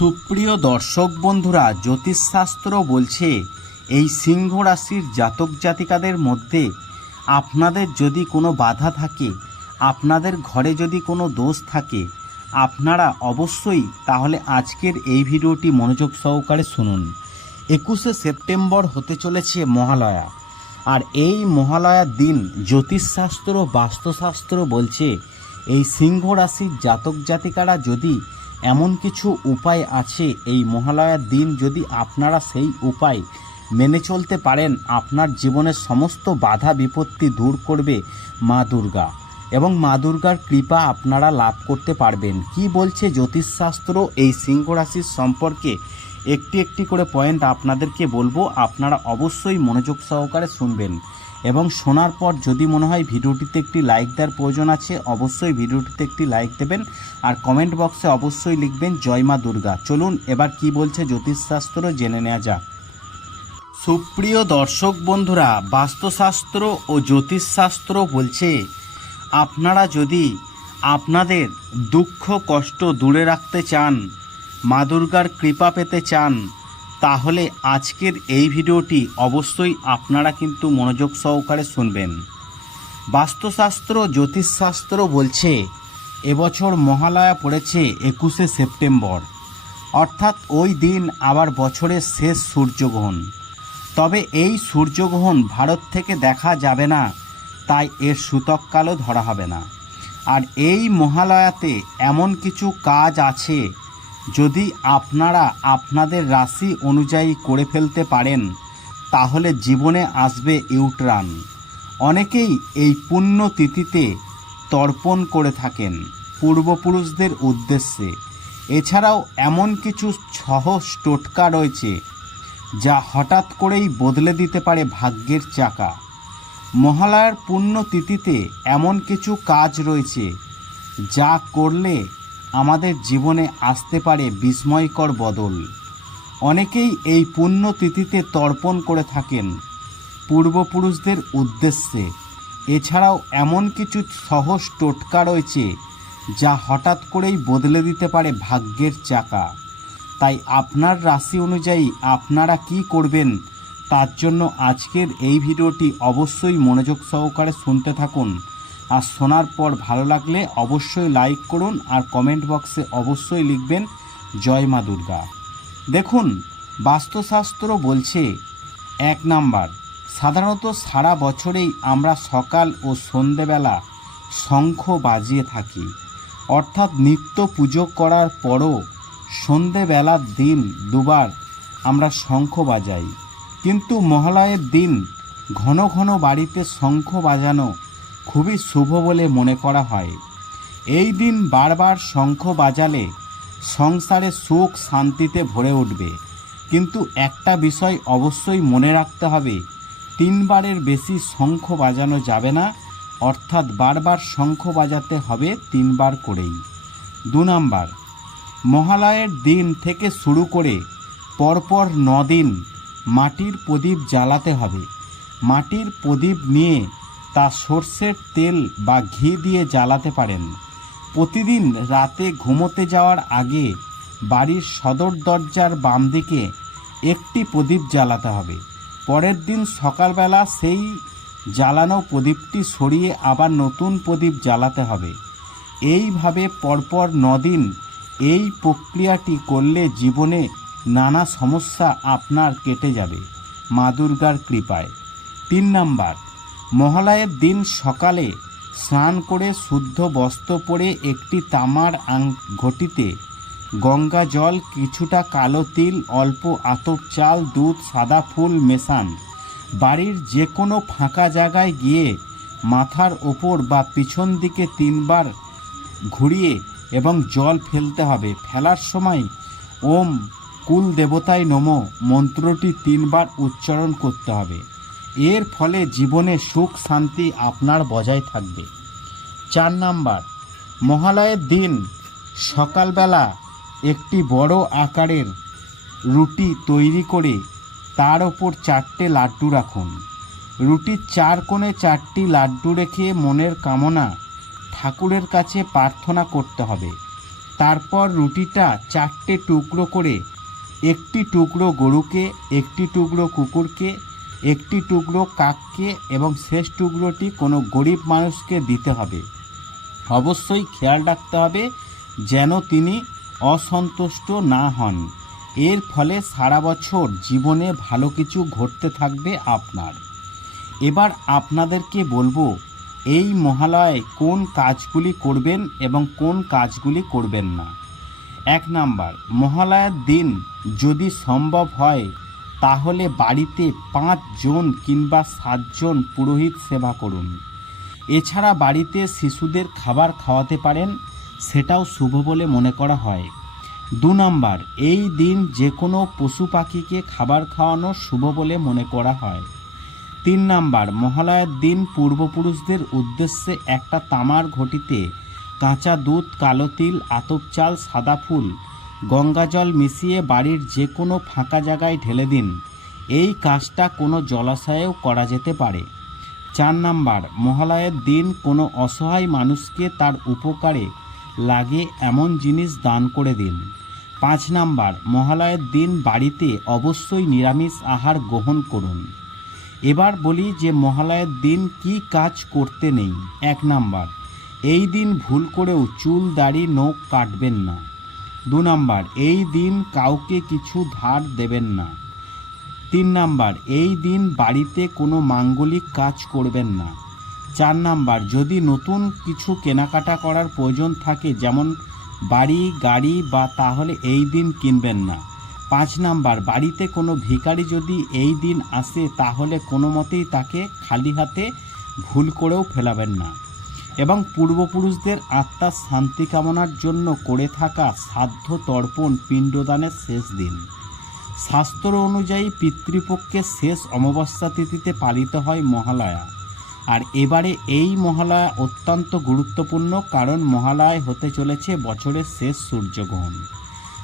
সুপ্রিয় দর্শক বন্ধুরা, জ্যোতিষশাস্ত্র বলছে, এই সিংহ রাশির জাতক জাতিকাদের মধ্যে আপনাদের যদি কোনো বাধা থাকে, আপনাদের ঘরে যদি কোনো দোষ থাকে, আপনারা অবশ্যই তাহলে আজকের এই ভিডিওটি মনোযোগ সহকারে শুনুন। একুশে সেপ্টেম্বর হতে চলেছে মহালয়া, আর এই মহালয়ার দিন জ্যোতিষশাস্ত্র বাস্তুশাস্ত্র বলছে, এই সিংহ রাশির জাতক জাতিকারা যদি এমন কিছু উপায় আছে এই মহালয়ার দিন যদি আপনারা সেই উপায় মেনে চলতে পারেন, আপনার জীবনের সমস্ত বাধা বিপত্তি দূর করবে মা দুর্গা। এবং মা দুর্গার কৃপা আপনারা লাভ করতে পারবেন। কি বলছে জ্যোতিষশাস্ত্র? এই সিংহ রাশির সম্পর্কে একটি একটি করে পয়েন্ট আপনাদেরকে বলব। আপনারা অবশ্যই মনোযোগ সহকারে শুনবেন। এবং শোনার পর যদি মনে হয় ভিডিওটিতে একটি লাইক দেওয়ার প্রয়োজন আছে, অবশ্যই ভিডিওটিতে একটি লাইক দেবেন। আর কমেন্ট বক্সে অবশ্যই লিখবেন, জয় মা দুর্গা। চলুন, এবার কি বলছে জ্যোতিষশাস্ত্র জেনে নেওয়া যাক। সুপ্রিয় দর্শক বন্ধুরা, বাস্তুশাস্ত্র ও জ্যোতিষশাস্ত্র বলছে, আপনারা যদি আপনাদের দুঃখ কষ্ট দূরে রাখতে চান, মা দুর্গার কৃপা পেতে চান তাহলে আজকের এই ভিডিওটি অবশ্যই আপনারা কিন্তু মনোযোগ সহকারে শুনবেন। বাস্তুশাস্ত্র, জ্যোতিষশাস্ত্র বলছে, এবছর মহালয়া পড়েছে একুশে সেপ্টেম্বর। অর্থাৎ ওই দিন আবার বছরের শেষ সূর্যগ্রহণ। তবে এই সূর্যগ্রহণ ভারত থেকে দেখা যাবে না, তাই এর সূতককালও ধরা হবে না। আর এই মহালয়াতে এমন কিছু কাজ আছে যদি আপনারা আপনাদের রাশি অনুযায়ী করে ফেলতে পারেন, তাহলে জীবনে আসবে ইউট্রান। অনেকেই এই পুণ্য তিথিতে তর্পণ করে থাকেন পূর্বপুরুষদের উদ্দেশ্যে। এছাড়াও এমন কিছু সহজ টোটকা রয়েছে, যা হঠাৎ করেই বদলে দিতে পারে ভাগ্যের চাকা। মহালয়ার পুণ্য তিথিতে এমন কিছু কাজ রয়েছে, যা করলে আমাদের জীবনে আসতে পারে বিস্ময়কর বদল। অনেকেই এই পুণ্য তিথিতে তর্পণ করে থাকেন পূর্বপুরুষদের উদ্দেশ্যে। এছাড়াও এমন কিছু সহজ টোটকা রয়েছে যা হঠাৎ করেই বদলে দিতে পারে ভাগ্যের চাকা। তাই আপনার রাশি অনুযায়ী আপনারা কি করবেন তার জন্য আজকের এই ভিডিওটি অবশ্যই মনোযোগ সহকারে শুনতে থাকুন। আর শোনার পর ভালো লাগলে অবশ্যই লাইক করুন আর কমেন্ট বক্সে অবশ্যই লিখবেন, জয় মা দুর্গা। দেখুন, বাস্তুশাস্ত্র বলছে, এক নাম্বার, সাধারণত সারা বছরেই আমরা সকাল ও সন্ধেবেলা শঙ্খ বাজিয়ে থাকি। অর্থাৎ নিত্য পুজো করার পরও সন্ধেবেলার দিন দুবার আমরা শঙ্খ বাজাই। কিন্তু মহালয়ের দিন ঘন ঘন বাড়িতে শঙ্খ বাজানো খুবই শুভ বলে মনে করা হয়। এই দিন বারবার শঙ্খ বাজালে সংসারে সুখ শান্তিতে ভরে উঠবে। কিন্তু একটা বিষয় অবশ্যই মনে রাখতে হবে, তিনবারের বেশি শঙ্খ বাজানো যাবে না, অর্থাৎ বারবার শঙ্খ বাজাতে হবে তিনবার করেই। দু নাম্বার, মহালয়ের দিন থেকে শুরু করে পরপর দিন মাটির প্রদীপ জ্বালাতে হবে। মাটির প্রদীপ নিয়ে তা সর্ষের তেল বা ঘি দিয়ে জ্বালাতে পারেন। প্রতিদিন রাতে ঘুমোতে যাওয়ার আগে বাড়ির সদর দরজার বাম দিকে একটি প্রদীপ জ্বালাতে হবে। পরের দিন সকালবেলা সেই জ্বালানো প্রদীপটি সরিয়ে আবার নতুন প্রদীপ জ্বালাতে হবে। এইভাবে পরপর নদিন এই প্রক্রিয়াটি করলে জীবনে নানা সমস্যা আপনার কেটে যাবে। মা দুর্গার কৃপায়। তিন নাম্বার মহালয়ের দিন সকালে স্নান করে শুদ্ধ বস্ত্র পরে একটি তামার আং ঘটিতে গঙ্গা জল, কিছুটা কালো তিল, অল্প আতপ চাল, দুধ, সাদা ফুল মেশান। বাড়ির যে কোনো ফাঁকা জায়গায় গিয়ে মাথার ওপর বা পিছন দিকে তিনবার ঘুরিয়ে এবং জল ফেলতে হবে। ফেলার সময় ওম কুল দেবতায় নম, মন্ত্রটি তিনবার উচ্চারণ করতে হবে। এর ফলে জীবনে সুখ, শান্তি আপনার বজায় থাকবে। চার নাম্বার, মহালয়ের দিন সকালবেলা একটি বড় আকারের রুটি তৈরি করে তার ওপর চারটে লাড্ডু রাখুন। রুটির চার কোণে চারটি লাড্ডু রেখে মনের কামনা ঠাকুরের কাছে প্রার্থনা করতে হবে। তারপর রুটিটা চারটে টুকরো করে একটি টুকরো গরুকে, একটি টুকরো কুকুরকে একটি টুকরো কাককে এবং শেষ টুকরোটি কোনো গরিব মানুষকে দিতে হবে। অবশ্যই খেয়াল রাখতে হবে যেন তিনি অসন্তুষ্ট না হন। এর ফলে সারা বছর জীবনে ভালো কিছু ঘটতে থাকবে আপনার। এবার আপনাদেরকে বলব, এই মহালয়ে কোন কাজগুলি করবেন এবং কোন কাজগুলি করবেন না। এক নাম্বার, মহালয়ার দিন যদি সম্ভব হয় তাহলে বাড়িতে পাঁচজন কিংবা সাতজন পুরোহিত সেবা করুন। এছাড়া বাড়িতে শিশুদের খাবার খাওয়াতে পারেন, সেটাও শুভ বলে মনে করা হয়। দু নম্বর, এই দিন যে কোনো পশু পাখিকে খাবার খাওয়ানো শুভ বলে মনে করা হয়। তিন নাম্বার, মহালয়ার দিন পূর্বপুরুষদের উদ্দেশ্যে একটা তামার ঘটিতে কাঁচা দুধ, কালো তিল, আতপ চাল, সাদা ফুল গঙ্গাজল মিশিয়ে বাড়ির যে কোনো ফাঁকা জায়গায় ঢেলে দিন। এই কাজটা কোনো জলাশয়েও করা যেতে পারে। চার নাম্বার, মহালয়ের দিন কোনো অসহায় মানুষকে তার উপকারে লাগে এমন জিনিস দান করে দিন। পাঁচ নাম্বার, মহালয়ের দিন বাড়িতে অবশ্যই নিরামিষ আহার গ্রহণ করুন। এবার বলি যে মহালয়ের দিন কি কাজ করতে নেই। এক নাম্বার, এই দিন ভুল করেও চুল দাড়ি নখ কাটবেন না। দু নাম্বার, এই দিন কাউকে কিছু ধার দেবেন না। তিন নাম্বার, এই দিন বাড়িতে কোনো মাঙ্গলিক কাজ করবেন না। চার নাম্বার, যদি নতুন কিছু কেনাকাটা করার প্রয়োজন থাকে, যেমন বাড়ি, গাড়ি বা তাহলে এই দিন কিনবেন না। পাঁচ নাম্বার, বাড়িতে কোনো ভিখারি যদি এই দিন আসে, তাহলে কোনো মতেই তাকে খালি হাতে ভুল করেও ফেলাবেন না। এবং পূর্বপুরুষদের আত্মার শান্তি কামনার জন্য করে থাকা সাধ্য তর্পণ পিণ্ডদানের শেষ দিন। শাস্ত্র অনুযায়ী পিতৃপক্ষের শেষ অমাবস্যা তিথিতে পালিত হয় মহালয়া। আর এবারে এই মহালয়া অত্যন্ত গুরুত্বপূর্ণ কারণ মহালয় হতে চলেছে বছরের শেষ সূর্যগ্রহণ।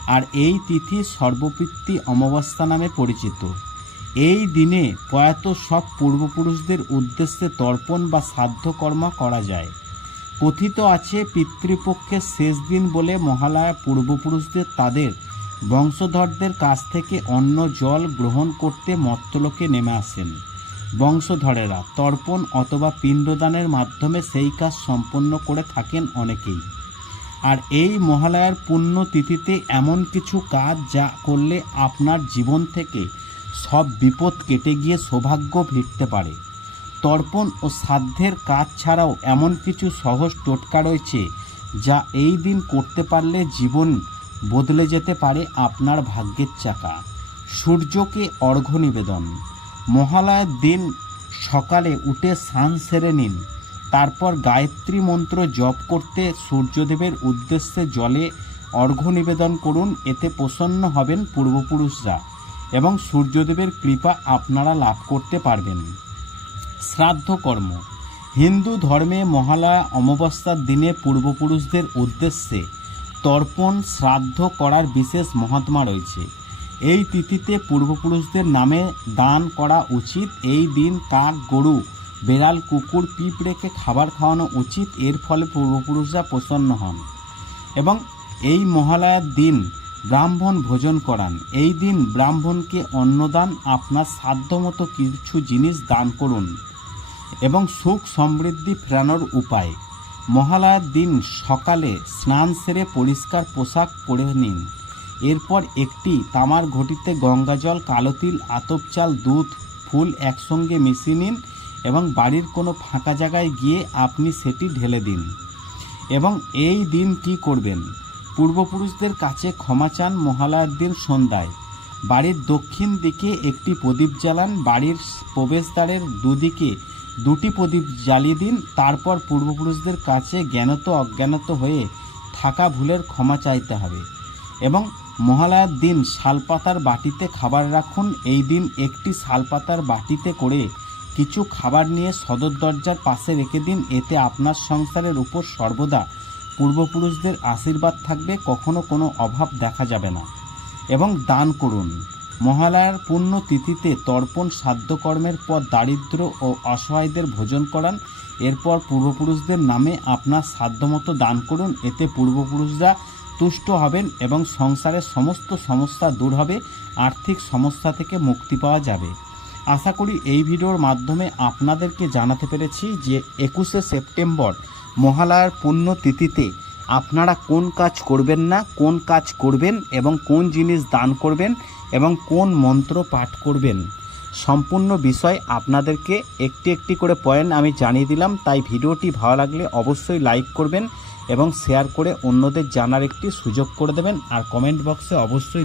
আর এই তিথি সর্বপিতৃ অমাবস্যা নামে পরিচিত। এই দিনে প্রয়াত সব পূর্বপুরুষদের উদ্দেশ্যে তর্পণ বা শ্রাদ্ধকর্ম করা যায়। কথিত আছে, পিতৃপক্ষের শেষ দিন বলে মহালয়া পূর্বপুরুষদের তাদের বংশধরদের কাছ থেকে অন্ন জল গ্রহণ করতে মর্তলোকে নেমে আসেন। বংশধরেরা তর্পণ অথবা পিণ্ডদানের মাধ্যমে সেই কাজ সম্পন্ন করে থাকেন অনেকেই। আর এই মহালয়ার পুণ্য তিথিতে এমন কিছু কাজ যা করলে আপনার জীবন থেকে সব বিপদ কেটে গিয়ে সৌভাগ্য ফিরতে পারে। তর্পণ ও সাধ্যের কাজ ছাড়াও এমন কিছু সহজ টোটকা রয়েছে যা এই দিন করতে পারলে জীবন বদলে যেতে পারে আপনার ভাগ্যের চাকা। সূর্যকে অর্ঘ্য নিবেদন। মহালয়ার দিন সকালে উঠে স্নান সেরে নিন। তারপর গায়ত্রী মন্ত্র জপ করতে সূর্যদেবের উদ্দেশ্যে জলে অর্ঘ্য নিবেদন করুন। এতে প্রসন্ন হবেন পূর্বপুরুষরা। এবং সূর্যদেবের কৃপা আপনারা লাভ করতে পারবেন। শ্রাদ্ধ কর্ম। হিন্দু ধর্মে মহালয়া অমাবস্যার দিনে পূর্বপুরুষদের উদ্দেশ্যে তর্পণ, শ্রাদ্ধ করার বিশেষ মহাত্মা রয়েছে। এই তিথিতে পূর্বপুরুষদের নামে দান করা উচিত। এই দিন কাক, গরু, বেড়াল, কুকুর, পিঁপড়েকে খাবার খাওয়ানো উচিত। এর ফলে পূর্বপুরুষরা প্রসন্ন হন। এবং এই মহালয়ার দিন ব্রাহ্মণ ভোজন করান। এই দিন ব্রাহ্মণকে অন্নদান, আপনার সাধ্যমতো কিছু জিনিস দান করুন এবং সুখ সমৃদ্ধি ফেরানোর উপায়। মহালয়ার দিন সকালে স্নান সেরে পরিষ্কার পোশাক পরে নিন। এরপর একটি তামার ঘটিতে গঙ্গাজল কালো তিল আতপ চাল, দুধ, ফুল একসঙ্গে মিশিয়ে নিন এবং বাড়ির কোনো ফাঁকা জায়গায় গিয়ে আপনি সেটি ঢেলে দিন। এবং এই দিন কি করবেন? পূর্বপুরুষদের কাছে ক্ষমা চান মহালয়ার দিন সন্ধ্যায়। বাড়ির দক্ষিণ দিকে একটি প্রদীপ জ্বালান, বাড়ির প্রবেশদ্বারের দুদিকে দুটি প্রদীপ জ্বালিয়ে দিন, তারপর পূর্বপুরুষদের কাছে জ্ঞানত অজ্ঞানত হয়ে থাকা ভুলের ক্ষমা চাইতে হবে। এবং মহালয়ার দিন শালপাতার বাটিতে খাবার রাখুন, এই দিন একটি শালপাতার বাটিতে করে কিছু খাবার নিয়ে সদর দরজার পাশে রেখে দিন, এতে আপনার সংসারের উপর সর্বদা পূর্বপুরুষদের আশীর্বাদ থাকবে, কখনো কোনো অভাব দেখা যাবে না। এবং দান করুন। মহালয়ার পুণ্য তিথিতে তর্পণ সাধ্যকর্মের পর দারিদ্র ও অসহায়দের ভোজন করান। এরপর পূর্বপুরুষদের নামে আপনার সাধ্যমতো দান করুন। এতে পূর্বপুরুষরা তুষ্ট হবেন এবং সংসারের সমস্ত সমস্যা দূর হবে। আর্থিক সমস্যা থেকে মুক্তি পাওয়া যাবে। আশা করি এই ভিডিওর মাধ্যমে আপনাদেরকে জানাতে পেরেছি যে একুশে সেপ্টেম্বর মহালয়ার পুণ্যতিথিতে আপনারা কোন কাজ করবেন না, কোন কাজ করবেন এবং কোন জিনিস দান করবেন এবং কোন মন্ত্র পাঠ করবেন। সম্পূর্ণ বিষয় আপনাদেরকে একটি একটি করে পয়েন্ট আমি জানিয়ে দিলাম, তাই ভিডিওটি ভালো লাগলে অবশ্যই লাইক করবেন এবং শেয়ার করে অন্যদের জানার একটি সুযোগ করে দেবেন। আর কমেন্ট বক্সে অবশ্যই